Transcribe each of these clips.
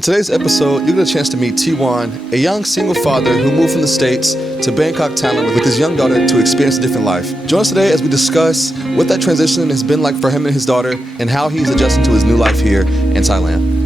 In today's episode, you get a chance to meet T1, a young single father who moved from the States to Bangkok, Thailand with his young daughter to experience a different life. Join us today as we discuss what that transition has been like for him and his daughter and how he's adjusting to his new life here in Thailand.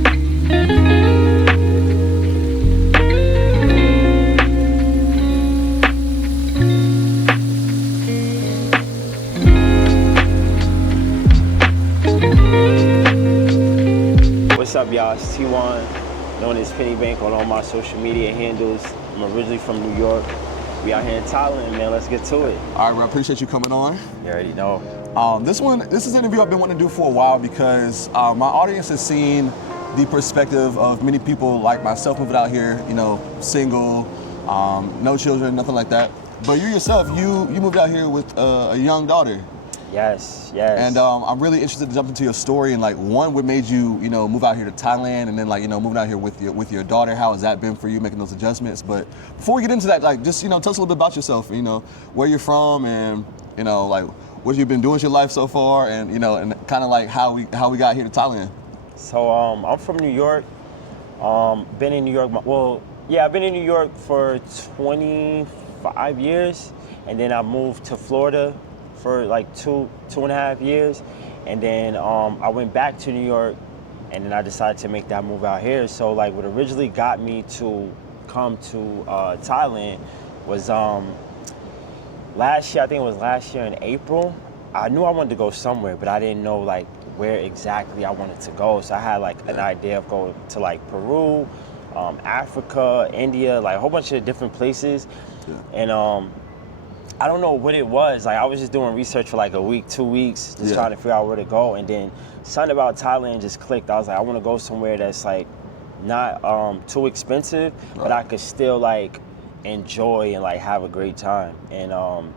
What's up, y'all? It's T1, known as Penny Bank on all my social media handles. I'm originally from New York. We out here in Thailand, man. Let's get to it. All right, bro. I appreciate you coming on. You already know. This is an interview I've been wanting to do for a while because my audience has seen the perspective of many people like myself moving out here, single, no children, nothing like that. But you yourself, you moved out here with a young daughter. Yes. And I'm really interested to jump into your story and what made you, move out here to Thailand and then moving out here with your daughter. How has that been for you making those adjustments? But before we get into that, just tell us a little bit about yourself. Where you're from and what you've been doing with your life so far, and and kind of how we got here to Thailand. So I'm from New York. Been in New York. I've been in New York for 25 years, and then I moved to Florida for two and a half years, and then I went back to New York, and then I decided to make that move out here. So what originally got me to come to Thailand was last year. I think it was last year in April. I knew I wanted to go somewhere, but I didn't know where exactly I wanted to go. So I had an idea of going to Peru, Africa, India, a whole bunch of different places, and I don't know what it was. I was just doing research for a week, 2 weeks, just trying to figure out where to go. And then something about Thailand just clicked. I was like, I want to go somewhere that's not too expensive, but I could still enjoy and have a great time. And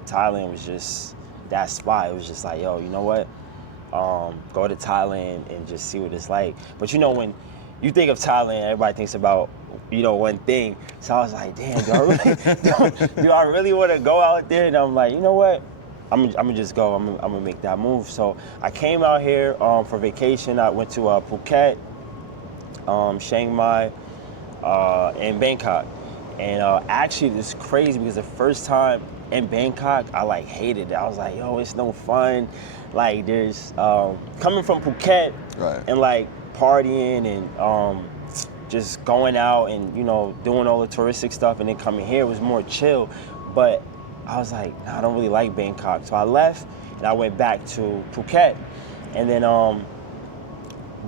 Thailand was just that spot. It was just yo, you know what? Go to Thailand and just see what it's like. But when you think of Thailand, everybody thinks about one thing. So I was like, damn, do I really want to go out there? And I'm like, you know what? I'm gonna just go. I'm gonna make that move. So I came out here for vacation. I went to Phuket, Chiang Mai, and Bangkok. And actually, it's crazy because the first time in Bangkok, I hated it. I was like, yo, it's no fun. There's coming from Phuket, right, and partying and just going out and doing all the touristic stuff, and then coming here was more chill. But I was like, nah, I don't really like Bangkok. So I left and I went back to Phuket. And then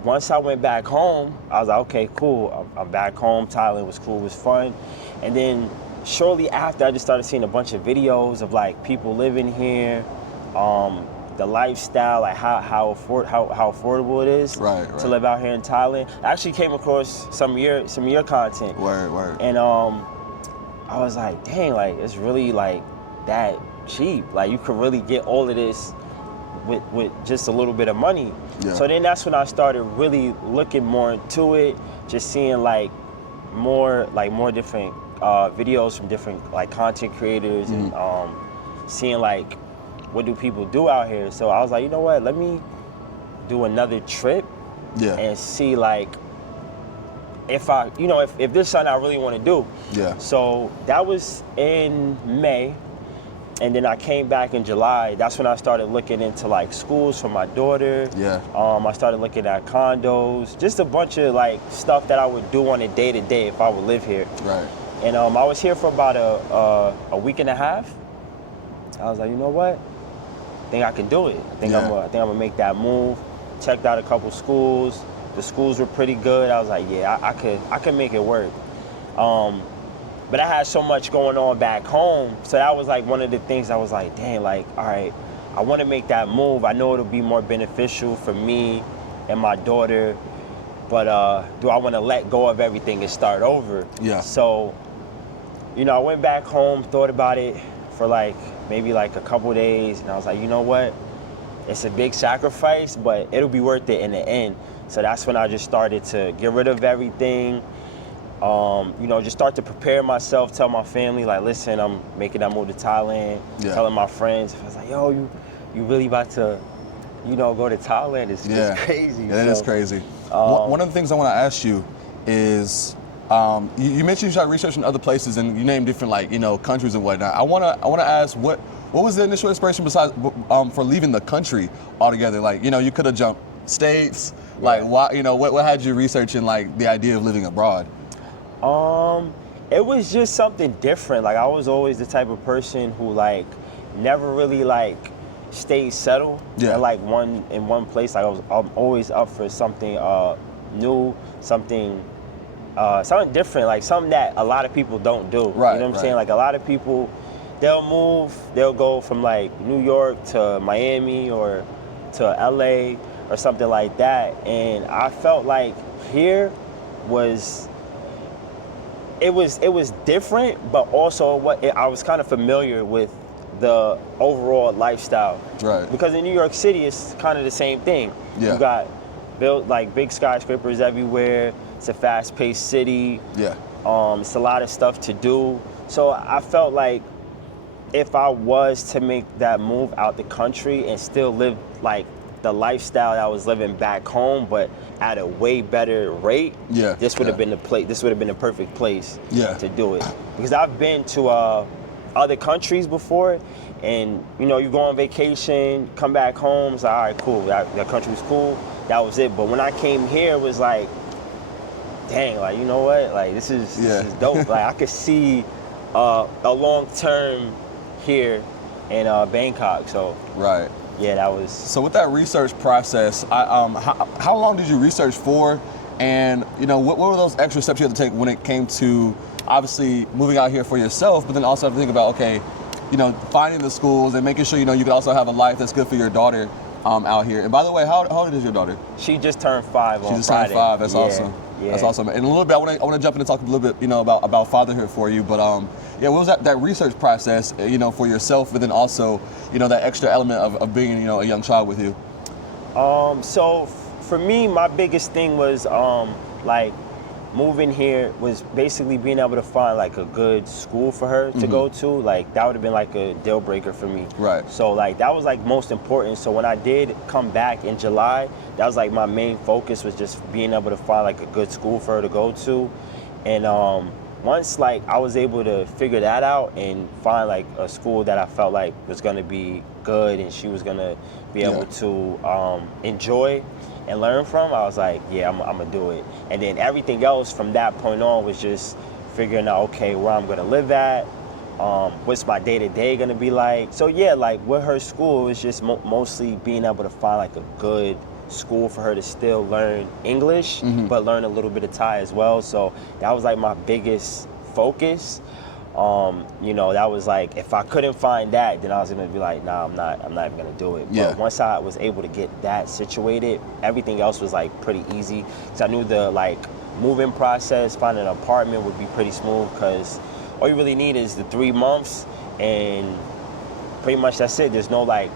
once I went back home, I was like, okay, cool. I'm back home. Thailand was cool, it was fun. And then shortly after, I just started seeing a bunch of videos of people living here, the lifestyle, how affordable it is to live out here in Thailand. I actually came across some of your content. Word. And I was like, dang, it's really that cheap. You could really get all of this with just a little bit of money. Yeah. So then that's when I started really looking more into it, just seeing more different videos from different content creators, and seeing what do people do out here. So I was like, you know what, let me do another trip and see if I if there's something I really want to do. Yeah. So that was in May, and then I came back in July. That's when I started looking into schools for my daughter. Yeah. I started looking at condos, just a bunch of stuff that I would do on a day-to-day if I would live here. Right. And I was here for about a week and a half. I was like, you know what? I think I can do it. I think I'm gonna make that move. Checked out a couple schools. The schools were pretty good. I was like, yeah, I could make it work. But I had so much going on back home, so that was one of the things I was like, dang, all right, I want to make that move. I know it'll be more beneficial for me and my daughter, but do I want to let go of everything and start over? Yeah. So, I went back home, thought about it for maybe a couple days, and I was like, you know what? It's a big sacrifice, but it'll be worth it in the end. So that's when I just started to get rid of everything. Just start to prepare myself, tell my family, listen, I'm making that move to Thailand, telling my friends. I was like, yo, you really about to, go to Thailand? It's crazy. Yeah, it is crazy. One of the things I want to ask you is you mentioned you started researching other places and you named different like countries and whatnot. I wanna ask what was the initial inspiration besides for leaving the country altogether? Like you could have jumped states. Yeah. Like why what had you researching like the idea of living abroad? It was just something different. Like I was always the type of person who like never really like stayed settled in like one place. Like I'm always up for something new, something different, like something that a lot of people don't do. Right, you know what I'm saying? Like a lot of people, they'll go from like New York to Miami or to LA or something like that. And I felt like here was it was different, but also I was kind of familiar with the overall lifestyle. Right. Because in New York City, it's kind of the same thing. Yeah. You got built like big skyscrapers everywhere. It's a fast-paced city. Yeah. It's a lot of stuff to do. So I felt like if I was to make that move out the country and still live like the lifestyle that I was living back home, but at a way better rate, this would have been the place. This would have been the perfect place to do it. Because I've been to other countries before, and you go on vacation, come back home, it's like, all right, cool, that country was cool, that was it. But when I came here, it was like, dang, like you know what, like this is dope. Like I could see a long term here in Bangkok. So right. Yeah, that was. So with that research process, how long did you research for, and what were those extra steps you had to take when it came to obviously moving out here for yourself, but then also have to think about finding the schools and making sure you could also have a life that's good for your daughter out here. And by the way, how old is your daughter? She just turned 5 on Friday. She just turned 5. That's awesome. Yeah. That's awesome. And a little bit, I want to jump in and talk a little bit, about fatherhood for you. But what was that research process, for yourself, but then also, that extra element of being, a young child with you? So for me, my biggest thing was like moving here was basically being able to find like a good school for her to go to. Like that would have been like a deal breaker for me. Right. So like that was like most important. So when I did come back in July, that was like my main focus, was just being able to find like a good school for her to go to. And once like I was able to figure that out and find like a school that I felt like was gonna be good and she was gonna be able to enjoy and learn from, I was like, yeah, I'm gonna do it. And then everything else from that point on was just figuring out, okay, where I'm gonna live at, what's my day-to-day gonna be like. So yeah, like with her school, it's just mostly being able to find like a good school for her to still learn English, but learn a little bit of Thai as well. So that was like my biggest focus. That was like, if I couldn't find that, then I was gonna be like, nah, I'm not even gonna do it. Yeah. But once I was able to get that situated, everything else was like pretty easy. So I knew the like moving process, finding an apartment would be pretty smooth, because all you really need is the 3 months, and pretty much that's it. There's no like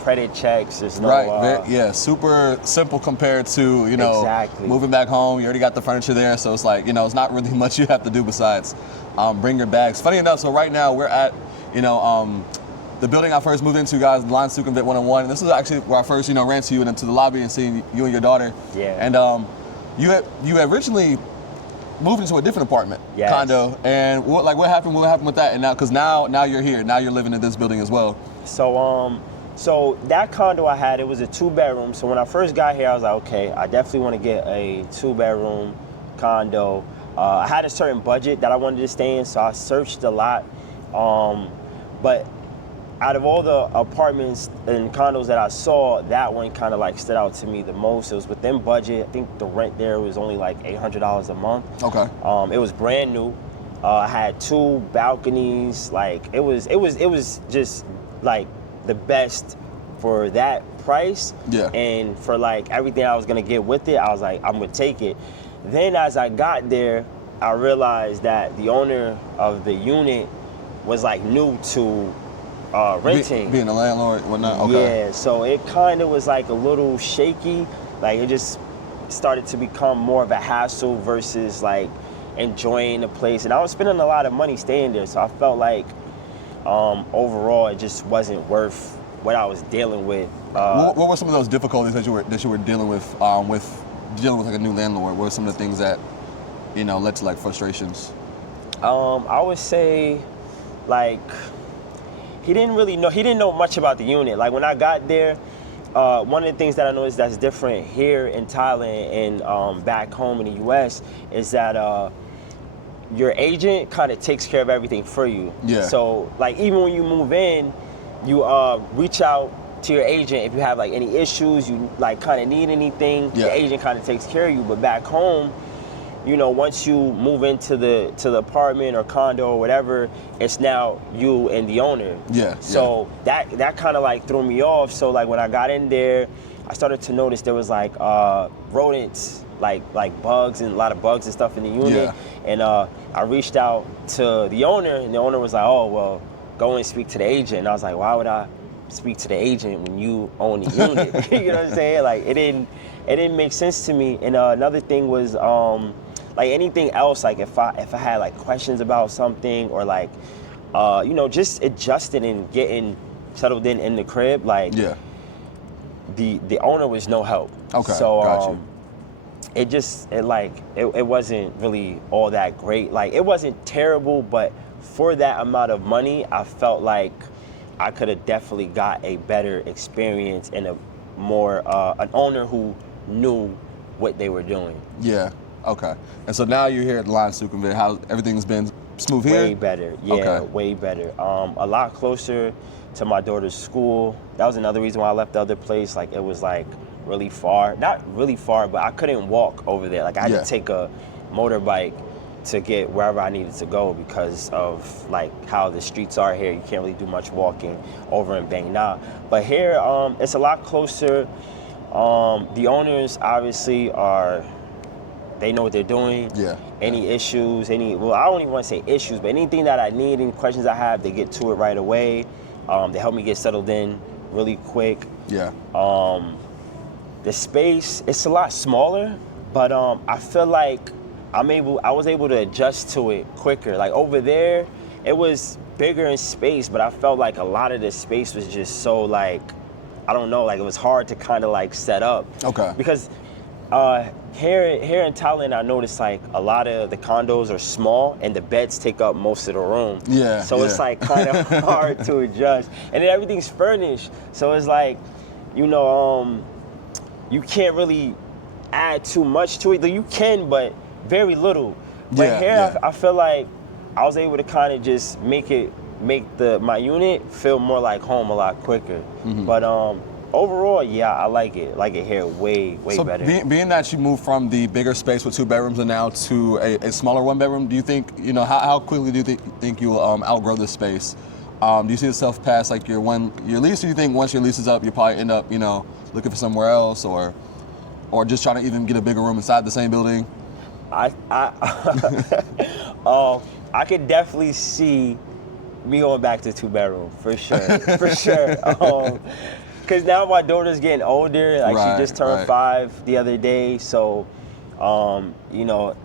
credit checks. There's no super simple compared to Exactly. moving back home. You already got the furniture there, so it's like it's not really much you have to do besides bring your bags. Funny enough, so right now we're at the building I first moved into, guys, Line Sukhumvit 101. And this is actually where I first ran into you and into the lobby and seeing you and your daughter. Yeah. And you had originally moved into a different apartment, condo, and what happened with that? And now you're here. Now you're living in this building as well. So that condo I had, it was a 2-bedroom. So when I first got here, I was like, okay, I definitely want to get a 2-bedroom condo. I had a certain budget that I wanted to stay in, so I searched a lot. But out of all the apartments and condos that I saw, that one kind of like stood out to me the most. It was within budget. I think the rent there was only like $800 a month. Okay. It was brand new. I had 2 balconies. Like it was just like the best for that price. Yeah. And for like everything I was gonna get with it, I was like, I'm gonna take it. Then as I got there, I realized that the owner of the unit was like new to renting. Being a landlord, whatnot. Okay. Yeah, so it kind of was like a little shaky. Like it just started to become more of a hassle versus like enjoying the place. And I was spending a lot of money staying there, so I felt like overall it just wasn't worth what I was dealing with. What were some of those difficulties that you were dealing with dealing with like a new landlord? What were some of the things that led to like frustrations? I would say, like, he didn't know much about the unit. Like when I got there, one of the things that I noticed that's different here in Thailand and back home in the U.S. is that your agent kind of takes care of everything for you. Yeah. So like even when you move in, you reach out to your agent if you have like any issues, you like kind of need anything. Yeah. The agent kind of takes care of you. But back home, once you move into the apartment or condo or whatever, it's now you and the owner. Yeah. So that kind of like threw me off. So like when I got in there, I started to notice there was like rodents, like bugs and a lot of bugs and stuff in the unit. Yeah. And I reached out to the owner, and the owner was like, "Oh, well, go and speak to the agent." And I was like, "Why would I speak to the agent when you own the unit?" You know what I'm saying? Like it didn't make sense to me. And another thing was like anything else, like if I had like questions about something or like just adjusting and getting settled in the crib, like Yeah. the owner was no help. Okay. So got you. it wasn't really all that great. Like it wasn't terrible, but for that amount of money, I felt like I could have definitely got a better experience and a more an owner who knew what they were doing. Yeah. Okay. And so now you're here at the Line Sukhumvit. How everything's been smooth here? Way better. Yeah, Okay. way better. A lot closer to my daughter's school. That was another reason why I left the other place. Like it was like really far. Not really far, but I couldn't walk over there. Like I had Yeah. to take a motorbike to get wherever I needed to go because of like how the streets are here. You can't really do much walking over in Bangkok. But here, it's a lot closer. The owners obviously they know what they're doing. Yeah. Any issues, I don't even want to say issues, but anything that I need, any questions I have, they get to it right away. They help me get settled in really quick. Yeah. The space, it's a lot smaller, but I feel like I was able to adjust to it quicker. Like over there, it was bigger in space, but I felt like a lot of the space was just so like, I don't know, like it was hard to kind of like set up. Okay. Because here in Thailand, I noticed like a lot of the condos are small and the beds take up most of the room. Yeah. So it's like kind of hard to adjust. And then everything's furnished. So it's like, you can't really add too much to it. You can, but very little. But Yeah, here, yeah. I feel like I was able to kind of just make my unit feel more like home a lot quicker. Mm-hmm. But overall, yeah, I like it. Like it here way So better. being that you moved from the bigger space with 2 bedrooms and now to a smaller 1 bedroom, do you think, how quickly do you think you'll outgrow this space? Do you see yourself past like your lease, or do you think once your lease is up, you'll probably end up, looking for somewhere else or just trying to even get a bigger room inside the same building? I could definitely see me going back to 2 bedroom for sure, for sure. Because now my daughter's getting older. Like Right, she just turned right. 5 the other day, so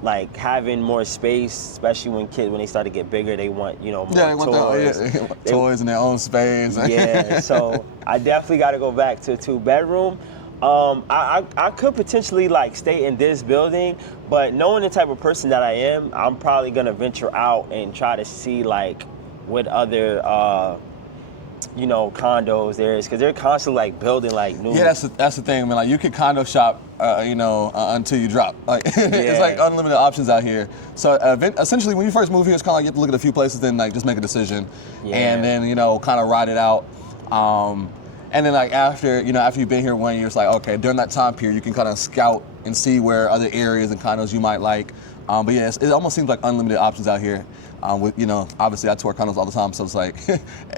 like having more space, especially when they start to get bigger, they want more They want toys. toys in their own space. Yeah, so I definitely got to go back to a 2 bedroom. I could potentially like stay in this building, but knowing the type of person that I am, I'm probably gonna venture out and try to see like what other condos there is, because they're constantly like building like new. Yeah, that's the thing, man. Like you could condo shop, until you drop. Like it's Yeah. like unlimited options out here. So essentially, when you first move here, it's kind of like you have to look at a few places, then like just make a decision, Yeah. and then kind of ride it out. And then like after you've been here 1 year, it's like okay, during that time period, you can kind of scout and see where other areas and condos you might like. But yeah, it almost seems like unlimited options out here. With obviously I tour condos all the time, so it's like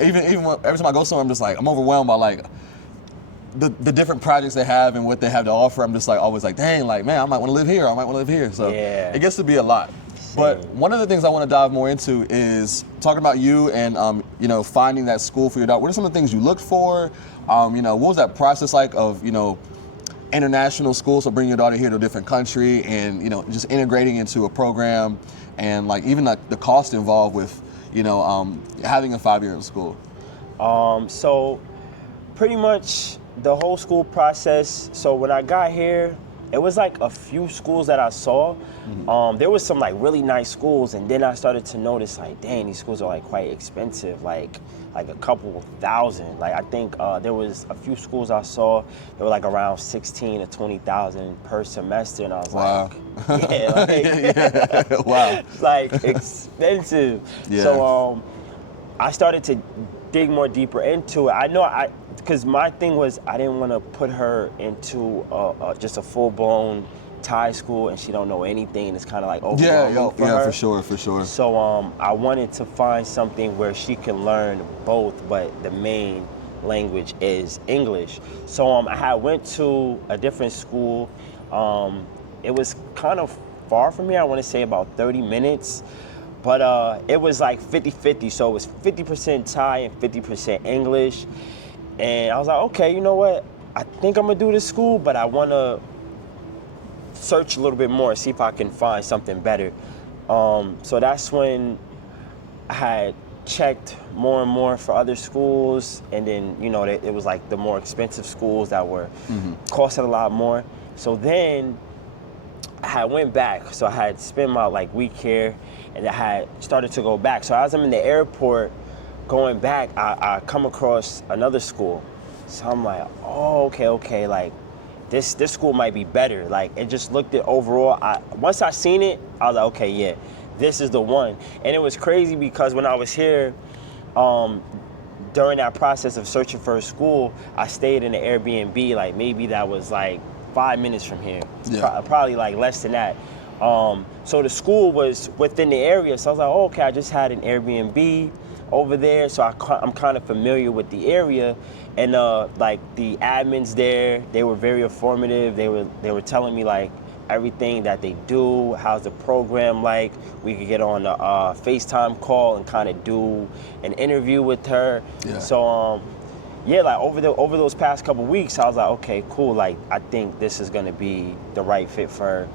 even every time I go somewhere, I'm just like I'm overwhelmed by like the different projects they have and what they have to offer. I'm just like always like, dang, like man, I might want to live here. I might want to live here. So Yeah. it gets to be a lot. But one of the things I want to dive more into is talking about you and finding that school for your daughter. What are some of the things you looked for? What was that process like of international school, so bringing your daughter here to a different country and just integrating into a program, and like even like the cost involved with having a 5-year school? So pretty much the whole school process. So when I got here, it was like a few schools that I saw. There was some like really nice schools, and then I started to notice like, dang, these schools are like quite expensive, like a couple thousand. Like I think there was a few schools I saw, they were like around 16 to 20,000 per semester, and I was Wow. like, yeah, like, Yeah. Wow. it's like expensive. Yeah. So I started to dig more deeper into it. Because my thing was I didn't want to put her into just a full-blown Thai school and she don't know anything, and it's kind of like overwhelming for her. For sure. So I wanted to find something where she can learn both, but the main language is English. So I went to a different school. It was kind of far from here. I want to say about 30 minutes. But it was like 50-50, so it was 50% Thai and 50% English. And I was like, okay, you know what? I think I'm gonna do this school, but I wanna search a little bit more, see if I can find something better. So that's when I had checked more and more for other schools, and then, you know, it was like the more expensive schools that were costing a lot more. So then I had went back, so I had spent my like week here, and I had started to go back. So as I'm in the airport going back, I come across another school. So I'm like, oh, okay, like this school might be better. Like it just looked at overall. Once I seen it, I was like, okay, yeah, this is the one. And it was crazy because when I was here, during that process of searching for a school, I stayed in an Airbnb. Like maybe that was like 5 minutes from here, probably like less than that. So the school was within the area, so I was like, oh, okay, I just had an Airbnb over there, so I'm kind of familiar with the area, and like the admins there, they were very informative. They were telling me like everything that they do, how's the program like. We could get on a FaceTime call and kind of do an interview with her. Yeah. So yeah, like over those past couple weeks, I was like, okay, cool. Like I think this is gonna be the right fit for her.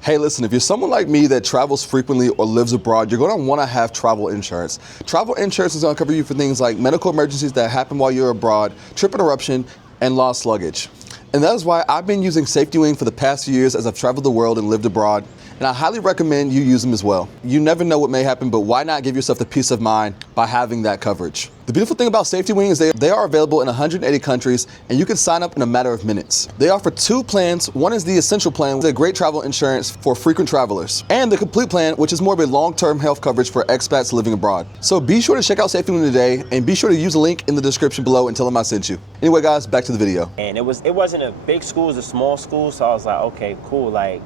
Hey, listen, if you're someone like me that travels frequently or lives abroad, you're going to want to have travel insurance. Travel insurance is going to cover you for things like medical emergencies that happen while you're abroad, trip interruption, and lost luggage. And that is why I've been using Safety Wing for the past few years as I've traveled the world and lived abroad. And I highly recommend you use them as well. You never know what may happen, but why not give yourself the peace of mind by having that coverage? The beautiful thing about Safety Wing is they are available in 180 countries, and you can sign up in a matter of minutes. They offer two plans. One is the Essential Plan, with a great travel insurance for frequent travelers, and the Complete Plan, which is more of a long-term health coverage for expats living abroad. So be sure to check out Safety Wing today, and be sure to use the link in the description below and tell them I sent you. Anyway, guys, back to the video. And it wasn't a big school, it was a small school, so I was like, okay, cool. Like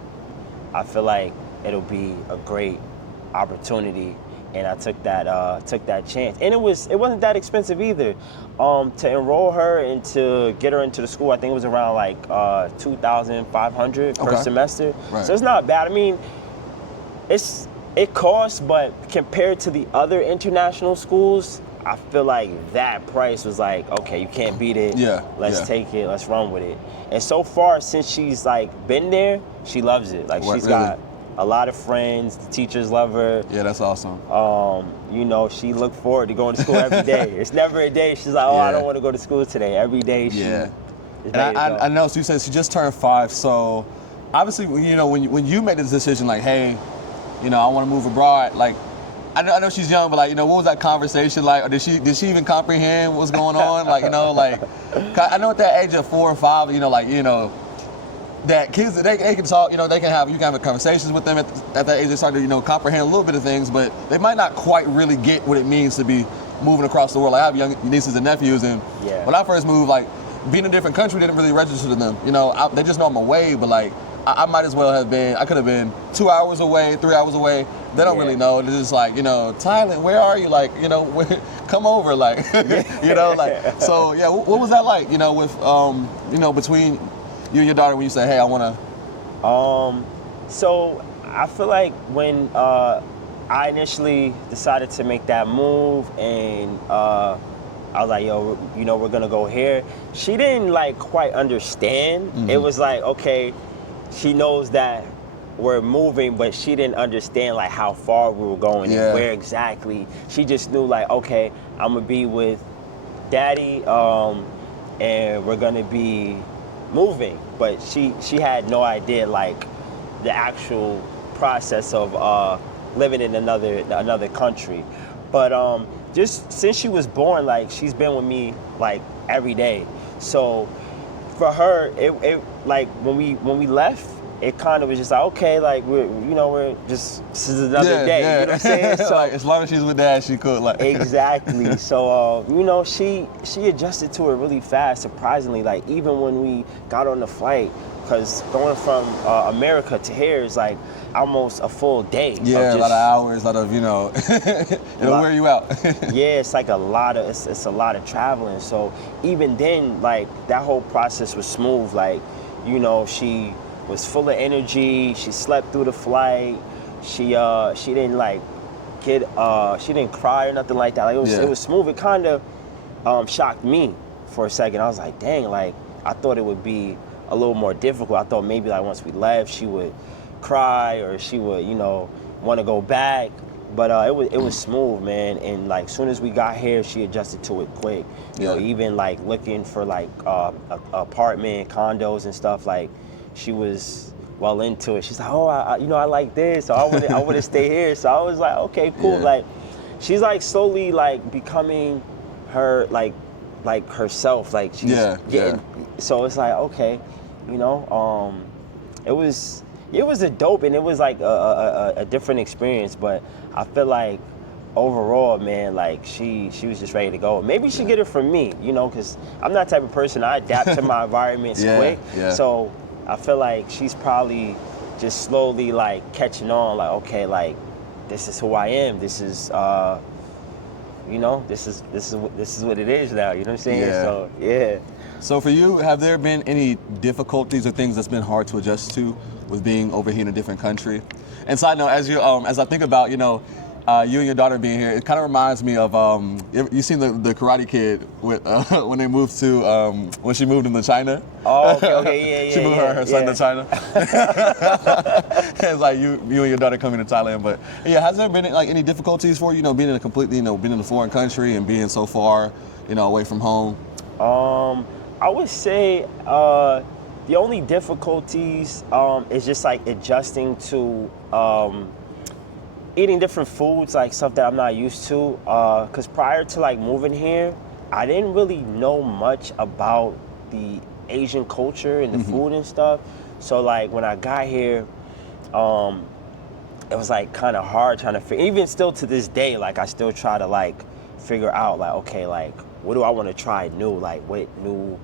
I feel like it'll be a great opportunity, and I took that chance. And it wasn't that expensive either. To enroll her and to get her into the school, I think it was around like $2,500 per semester. Right. So it's not bad. I mean, it costs, but compared to the other international schools, I feel like that price was like, okay, you can't beat it. Yeah. Let's take it. Let's run with it. And so far, since she's like been there, she loves it. Like she's got a lot of friends. The teachers love her. Yeah, that's awesome. You know, she looked forward to going to school every day. It's never a day she's like, oh, I don't want to go to school today. Every day she is ready to go. I know, so you said she just turned 5, so obviously, you know, when you made this decision, like, hey, you know, I want to move abroad, like, I know she's young, but like, you know, what was that conversation like? Or did she even comprehend what's going on? Like, you know, like, I know at that age of 4 or 5, you know, like, you know, that kids, they can talk, you know, you can have conversations with them at that age. They start to, you know, comprehend a little bit of things, but they might not quite really get what it means to be moving across the world. Like, I have young nieces and nephews, and when I first moved, like, being in a different country didn't really register to them. You know, they just know I'm away, but like, I might as well have been, I could have been 2 hours away, 3 hours away. They don't really know. They're just like, you know, Thailand, where are you? Like, you know, come over, like, you know, like, so yeah, what was that like, you know, with, you know, between you and your daughter when you say, hey, I want to? So I feel like when I initially decided to make that move, and I was like, yo, you know, we're gonna go here. She didn't like quite understand. It was like, okay, she knows that we're moving, but she didn't understand like how far we were going and where exactly. She just knew like, okay, I'm gonna be with daddy, and we're gonna be moving, but she had no idea like the actual process of living in another country. But just since she was born, like she's been with me like every day. So for her, it like when we left, it kind of was just like, okay, like we're just, this is another day. Yeah. You know what I'm saying? So like, as long as she's with dad, she could like. exactly. So she adjusted to it really fast, surprisingly. Like even when we got on the flight, because going from America to here is like almost a full day. Yeah, a lot of hours, a lot of it'll wear you out. Yeah, it's like it's a lot of traveling. So even then, like that whole process was smooth. Like she was full of energy. She slept through the flight. She didn't like she didn't cry or nothing like that. Like it was smooth. It kind of shocked me for a second. I was like, dang, like I thought it would be a little more difficult. I thought maybe like once we left, she would cry or she would want to go back. But it was smooth, man. And like soon as we got here, she adjusted to it quick. You know, even like looking for like apartment, condos and stuff. Like she was well into it. She's like, oh, I like this. So I want to stay here. So I was like, okay, cool. Yeah. Like she's like slowly like becoming her like herself. Like she's getting. So it's like okay, it was a dope, and it was like a different experience. But I feel like overall, man, like she was just ready to go. Maybe she get it from me, because I'm that type of person. I adapt to my environments quick. Yeah. So I feel like she's probably just slowly like catching on. Like okay, like this is who I am. This is this is what it is now. You know what I'm saying? Yeah. So yeah. So for you, have there been any difficulties or things that's been hard to adjust to with being over here in a different country? And side note, as I think about, you and your daughter being here, it kind of reminds me of you seen the Karate Kid with when they moved to when she moved into China. Oh, okay, yeah. She moved her son to China. It's like you and your daughter coming to Thailand, but yeah, has there been like any difficulties for you, being in a completely, being in a foreign country and being so far, away from home? I would say the only difficulties is just like adjusting to eating different foods, like stuff that I'm not used to. Because prior to like moving here, I didn't really know much about the Asian culture and the food and stuff. So like when I got here, it was like kind of hard trying to figure. Even still to this day, like I still try to like figure out like okay, like what do I want to try new? Like what new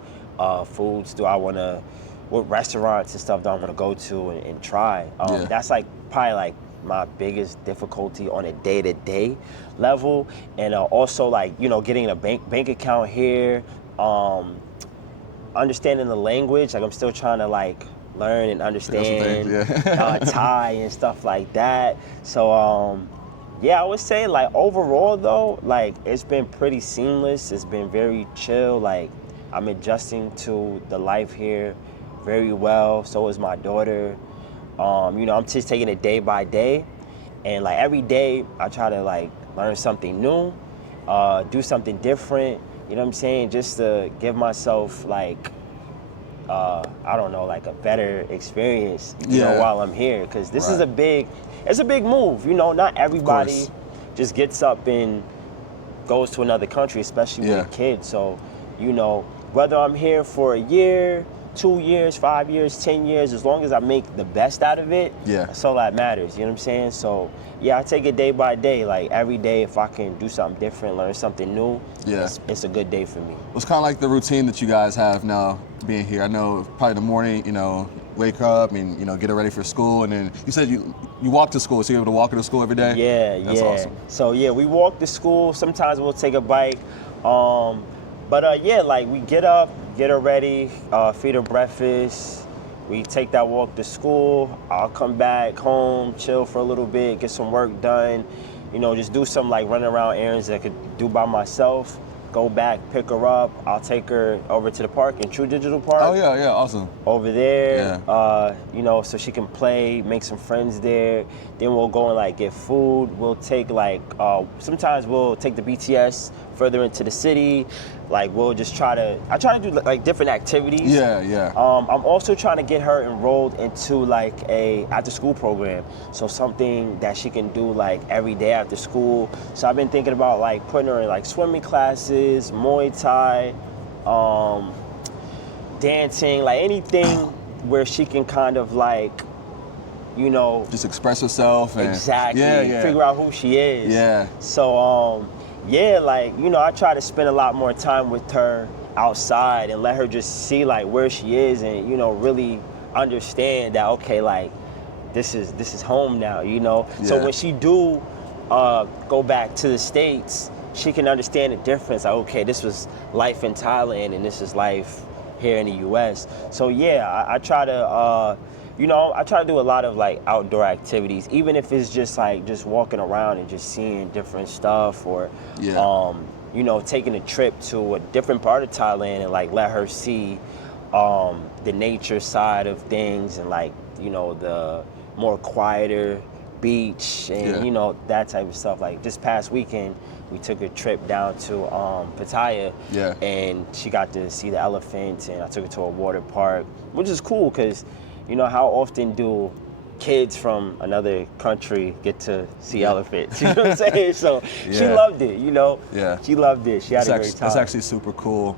foods do I want to? What restaurants and stuff do I want to go to and try? That's like probably like my biggest difficulty on a day-to-day level, and also like getting a bank account here, understanding the language. Like I'm still trying to like learn and understand Thai and stuff like that. So I would say like overall though, like it's been pretty seamless. It's been very chill. Like I'm adjusting to the life here very well. So is my daughter. I'm just taking it day by day, and like every day I try to like learn something new, do something different. You know what I'm saying? Just to give myself like I don't know, like a better experience, while I'm here. Because this is it's a big move. Not everybody just gets up and goes to another country, especially with kids. So, whether I'm here for a year, 2 years, 5 years, 10 years, as long as I make the best out of it, that's all that matters. You know what I'm saying? So, I take it day by day. Like every day, if I can do something different, learn something new, it's a good day for me. It's kind of like the routine that you guys have now being here. I know probably the morning, wake up and, get her ready for school. And then you said you walk to school, so you're able to walk her to school every day? That's awesome. So, we walk to school. Sometimes we'll take a bike. Like we get up, get her ready, feed her breakfast. We take that walk to school. I'll come back home, chill for a little bit, get some work done. Just do some like running around errands that I could do by myself. Go back, pick her up. I'll take her over to the park in True Digital Park. Oh yeah, awesome. Over there, so she can play, make some friends there. Then we'll go and like get food. We'll take like sometimes we'll take the BTS further into the city. Like I try to do like different activities. Yeah. I'm also trying to get her enrolled into like a after school program. So something that she can do like every day after school. So I've been thinking about like putting her in like swimming classes, Muay Thai, dancing, like anything where she can kind of like, you know, just express herself and exactly figure out who she is. Yeah. So yeah, like, you know, I try to spend a lot more time with her outside and let her just see like where she is and, you know, really understand that, okay, like this is home now, you know. Yeah. So when she do go back to the States, she can understand the difference. Like, okay, this was life in Thailand and this is life here in the US. So yeah, I try to you know, I try to do a lot of like outdoor activities, even if it's just like just walking around and just seeing different stuff, or you know, taking a trip to a different part of Thailand and like let her see the nature side of things and like, you know, the more quieter beach and you know, that type of stuff. Like this past weekend we took a trip down to Pattaya and she got to see the elephants, and I took her to a water park, which is cool because, you know, how often do kids from another country get to see elephants? You know what I'm saying? So she loved it, you know? Yeah. She loved it. She had a great time. That's actually super cool.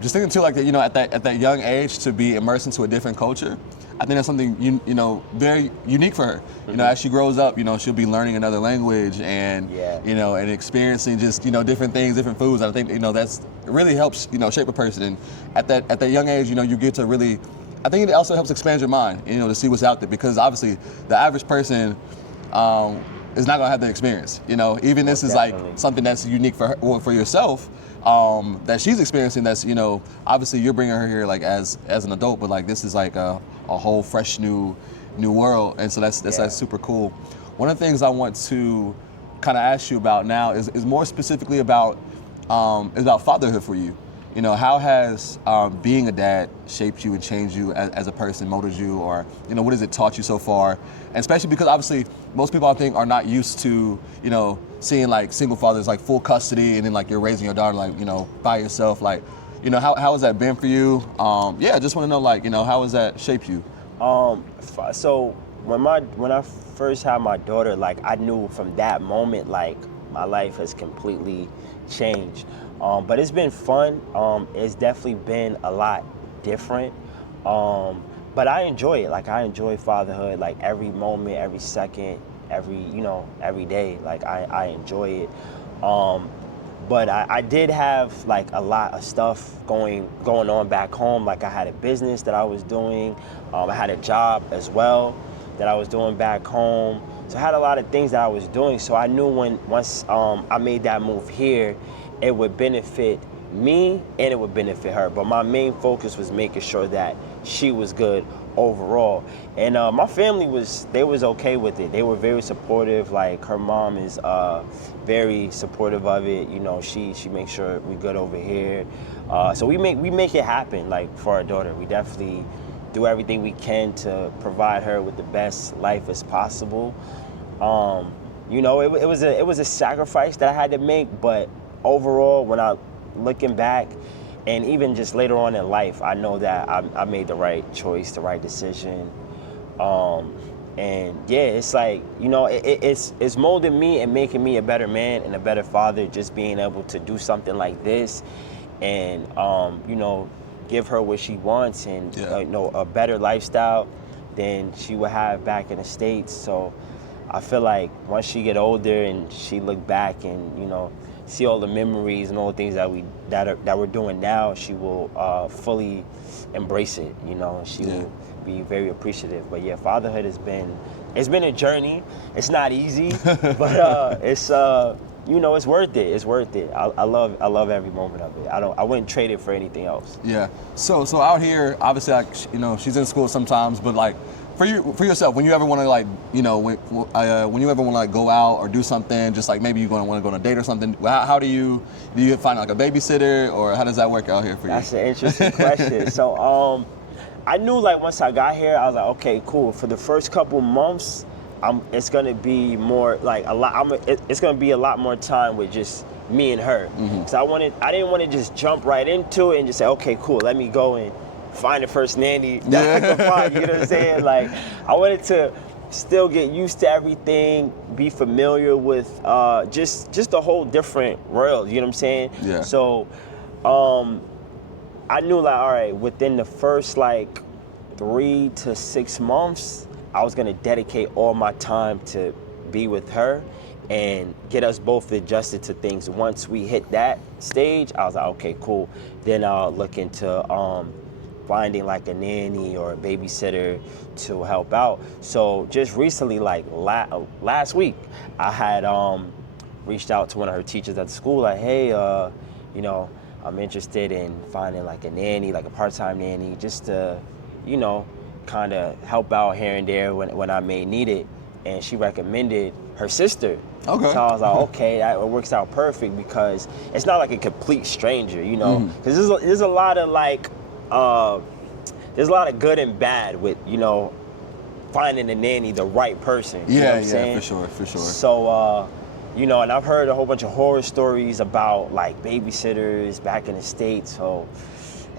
Just thinking too, like, that, you know, at that young age to be immersed into a different culture, I think that's something, you know, very unique for her. You know, as she grows up, you know, she'll be learning another language and, you know, and experiencing just, you know, different things, different foods. I think, you know, it really helps, you know, shape a person. And at that young age, you know, you get to really, I think it also helps expand your mind, you know, to see what's out there, because obviously the average person is not gonna have the experience. You know, even this is like something that's unique for her, or for yourself, that she's experiencing. That's, you know, obviously you're bringing her here like as an adult, but like this is like a whole fresh new world, and so that's super cool. One of the things I want to kind of ask you about now is more specifically about fatherhood for you. You know, how has being a dad shaped you and changed you as a person, molded you, or, you know, what has it taught you so far? And especially because obviously most people, I think, are not used to, you know, seeing like single fathers like full custody and then like you're raising your daughter like, you know, by yourself. Like, you know, how has that been for you? Yeah, just want to know, like, you know, how has that shaped you? So when I first had my daughter, like I knew from that moment, like my life has completely changed. But it's been fun. It's definitely been a lot different. But I enjoy it. Like I enjoy fatherhood, like every moment, every second, every day. Like I enjoy it. But I did have like a lot of stuff going on back home. Like I had a business that I was doing. I had a job as well that I was doing back home. So I had a lot of things that I was doing. So I knew once I made that move here, it would benefit me and it would benefit her. But my main focus was making sure that she was good overall. And my family was okay with it. They were very supportive. Like her mom is very supportive of it. You know, she makes sure we're good over here. So we make it happen, like for our daughter. We definitely do everything we can to provide her with the best life as possible. You know, it was a sacrifice that I had to make, but overall, when I looking back, and even just later on in life, I know that I made the right choice, the right decision. And yeah, it's like, you know, it's molding me and making me a better man and a better father, just being able to do something like this and, you know, give her what she wants and, you know, a better lifestyle than she would have back in the States. So I feel like once she get older and she look back and, you know, see all the memories and all the things that we're doing now, she will fully embrace it, you know, and she will be very appreciative. But yeah, fatherhood it's been a journey. It's not easy, but it's you know, it's worth it. It's worth it. I love every moment of it. I wouldn't trade it for anything else. Yeah. So out here, obviously, like, you know, she's in school sometimes, but like, for yourself, when you ever want to, like, you know, when you ever want to like go out or do something, just like maybe you want to go on a date or something, how do you find like a babysitter, or how does that work out here for you? That's an interesting question. So I knew, like, once I got here, I was like, okay, cool. For the first couple months, it's gonna be more like a lot. It's gonna be a lot more time with just me and her. Cause I didn't want to just jump right into it and just say, okay, cool, let me go and find the first nanny that I can find. You know what I'm saying? Like, I wanted to still get used to everything, be familiar with just a whole different world. You know what I'm saying? Yeah. So, I knew like, all right, within the first like 3 to 6 months, I was gonna dedicate all my time to be with her and get us both adjusted to things. Once we hit that stage, I was like, okay, cool. Then I'll look into finding like a nanny or a babysitter to help out. So just recently, like last week, I had reached out to one of her teachers at the school, like, hey, you know, I'm interested in finding like a nanny, like a part-time nanny, just to, you know, kind of help out here and there when I may need it. And she recommended her sister. Okay. So I was like, okay, that works out perfect because it's not like a complete stranger, you know, because there's a lot of like, there's a lot of good and bad with, you know, finding a nanny, the right person. You know what I'm saying? For sure. So, you know, and I've heard a whole bunch of horror stories about like babysitters back in the States. So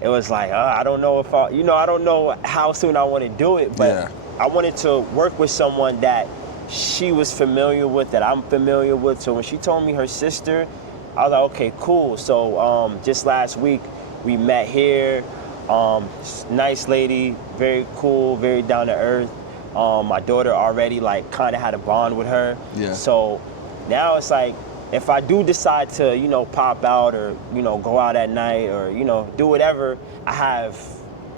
it was like, I don't know if I don't know how soon I want to do it, but I wanted to work with someone that she was familiar with, that I'm familiar with. So when she told me her sister, I was like, okay, cool. So just last week we met here. Nice lady, very cool, very down to earth. My daughter already like kind of had a bond with her. Yeah. So now it's like, if I do decide to, you know, pop out or, you know, go out at night or, you know, do whatever, I have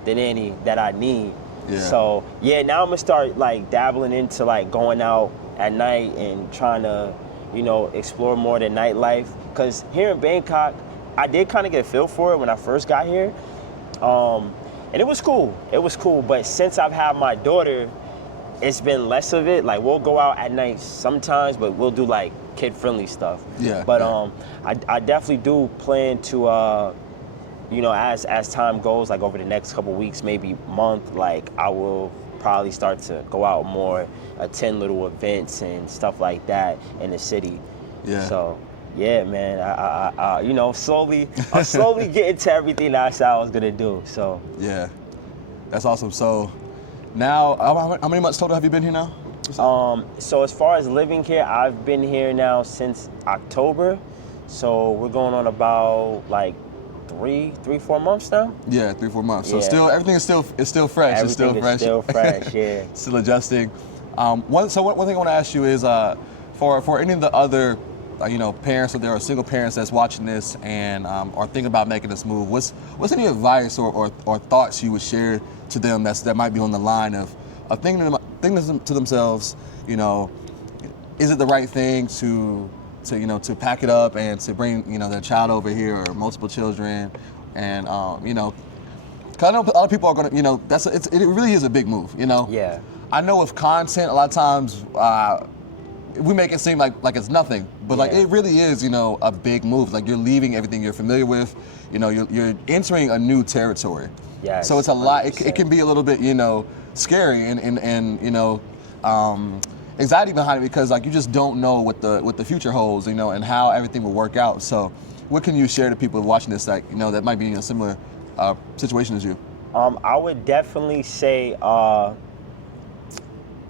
the nanny that I need. Yeah. So yeah, now I'm gonna start like dabbling into like going out at night and trying to, you know, explore more the nightlife. Cause here in Bangkok, I did kind of get a feel for it when I first got here. And it was cool. But since I've had my daughter, it's been less of it. Like, we'll go out at night sometimes, but we'll do like kid-friendly stuff. Yeah. But I definitely do plan to, you know, as time goes, like over the next couple weeks, maybe month, like I will probably start to go out more, attend little events and stuff like that in the city. Yeah. So yeah, man, I you know, I'm slowly getting to everything that I said I was gonna do. So yeah, that's awesome. So now, how many months total have you been here now? So as far as living here, I've been here now since October. So we're going on about like 3-4 months now. Yeah, 3-4 months. So Yeah. still, everything is still fresh. Everything it's still is fresh. still fresh, yeah. Still adjusting. One thing I want to ask you is, for any of the other, you know, parents, or there are single parents that's watching this and are thinking about making this move, what's any advice or thoughts you would share to them that might be on the line of thinking to themselves, you know, is it the right thing to you know, to pack it up and to bring, you know, their child over here or multiple children, and you know, because I know a lot of people are gonna, you know, it really is a big move, you know. Yeah. I know with content, a lot of times we make it seem like it's nothing, but like it really is, you know, a big move. Like, you're leaving everything you're familiar with, you know, you're entering a new territory. Yes, So it's a lot. It 100%. can be a little bit, you know, scary and you know, anxiety behind it, because like you just don't know what the future holds, you know, and how everything will work out. So what can you share to people watching this, like, you know, that might be in a similar situation as you? I would definitely say,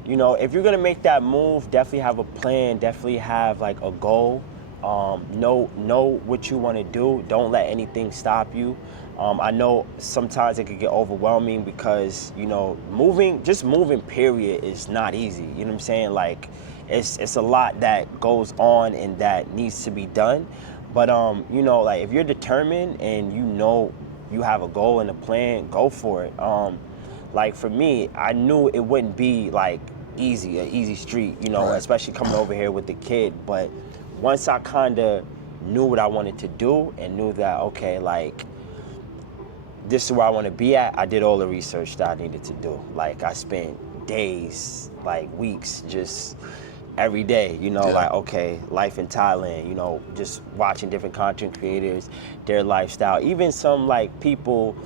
you know, if you're gonna make that move, definitely have a plan. Definitely have like a goal. Know what you want to do. Don't let anything stop you. I know sometimes it could get overwhelming because, you know, moving period is not easy. You know what I'm saying? Like, it's a lot that goes on and that needs to be done. But you know, like, if you're determined and you know you have a goal and a plan, go for it. Like, for me, I knew it wouldn't be like an easy street, you know, Right. especially coming over here with the kid. But once I kind of knew what I wanted to do and knew that, okay, like, this is where I want to be at, I did all the research that I needed to do. Like, I spent days, like weeks, just every day, you know, like, okay, life in Thailand, you know, just watching different content creators, their lifestyle, even some like people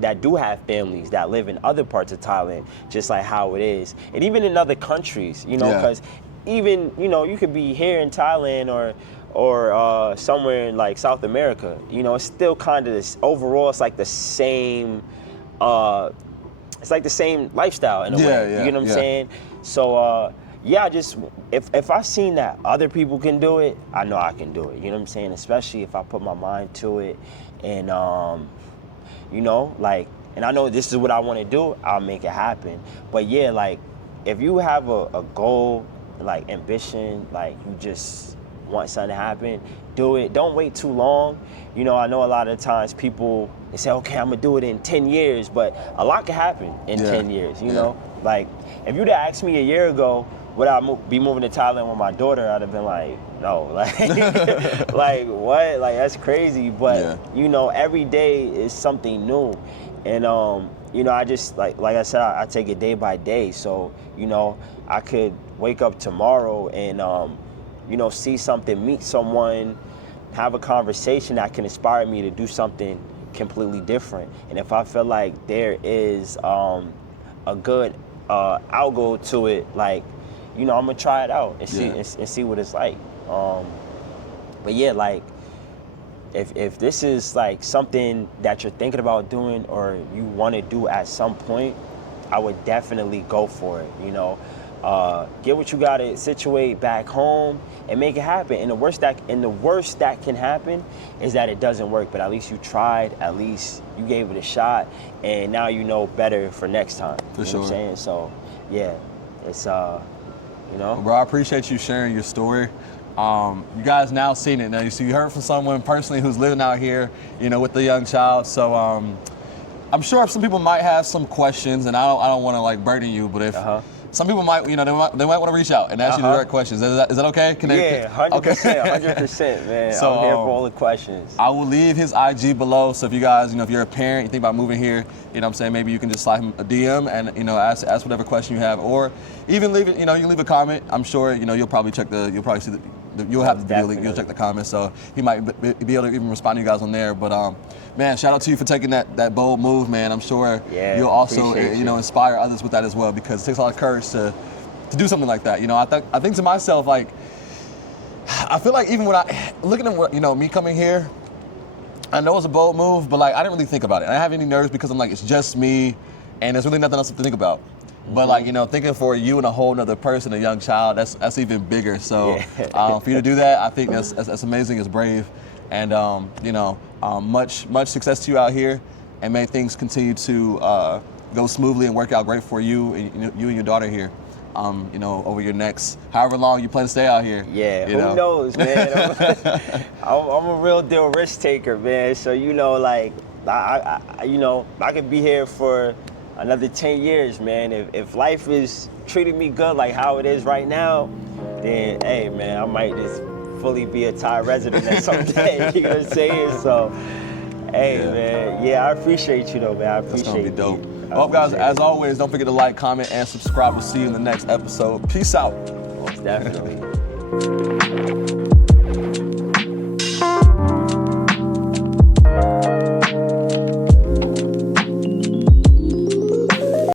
that do have families that live in other parts of Thailand, just like how it is, and even in other countries, you know, Yeah. because even, you know, you could be here in Thailand or somewhere in like South America, you know, it's still kind of this overall. It's like the same. It's like the same lifestyle in a Yeah, way. yeah, You know what I'm yeah. saying? So yeah, just if I seen that other people can do it, I know I can do it. You know what I'm saying? Especially if I put my mind to it, and you know, like, and I know this is what I want to do, I'll make it happen. But yeah, like, if you have a goal, like ambition, like you just want something to happen, do it. Don't wait too long. You know, I know a lot of times people, they say, okay, I'm gonna do it in 10 years, but a lot can happen in Yeah. 10 years, you Yeah. know? Like, if you'd have asked me a year ago, would I be moving to Thailand with my daughter, I'd have been like, no, like, like what? Like, that's crazy. But, Yeah. you know, every day is something new. And, you know, I just, like I said, I take it day by day. So, you know, I could wake up tomorrow and, you know, see something, meet someone, have a conversation that can inspire me to do something completely different. And if I feel like there is a good outgo to it, like, you know, I'm gonna try it out and see Yeah. and see what it's like. But yeah, like, if this is like something that you're thinking about doing or you want to do at some point, I would definitely go for it. You know, get what you got to situate back home and make it happen. And the worst that can happen is that it doesn't work. But at least you tried. At least you gave it a shot, and now you know better for next time. For you know sure. what I'm saying? So, yeah, it's you know. Bro, I appreciate you sharing your story. You guys now seen it. Now you heard from someone personally who's living out here, you know, with a young child. So I'm sure some people might have some questions, and I don't want to like burden you, but if some people might, you know, they might want to reach out and ask you the direct questions. Is that okay? Yeah, 100%, 100%, man. So, I'm here for all the questions. I will leave his IG below. So if you guys, you know, if you're a parent, you think about moving here, you know what I'm saying, maybe you can just slide him a DM and, you know, ask whatever question you have, or even leave it, you know, you can leave a comment. I'm sure, you know, you'll probably see you'll have the video link, you'll check the comments. So he might be able to even respond to you guys on there. But man, shout out to you for taking that bold move, man. I'm sure you'll also, you know, inspire others with that as well, because it takes a lot of courage to do something like that. You know, I think to myself, like, I feel like even when looking at what, you know, me coming here, I know it's a bold move, but like I didn't really think about it. I didn't have any nerves because I'm like, it's just me, and there's really nothing else to think about. But like, you know, thinking for you and a whole nother person, a young child, that's even bigger. So for you to do that, I think that's amazing. It's brave, and you know, much success to you out here, and may things continue to go smoothly and work out great for you and your daughter here. You know, over your next, however long you plan to stay out here. Yeah, you know? who knows, man? I'm a real deal risk taker, man. So, you know, like, you know, I could be here for another 10 years, man. If life is treating me good like how it is right now, then, hey, man, I might just fully be a Thai resident at some day. You know what I'm saying? So, hey, man, yeah, I appreciate you, though, man. I appreciate you. That's gonna be dope. Well, guys, as always, don't forget to like, comment, and subscribe. We'll see you in the next episode. Peace out. Most definitely.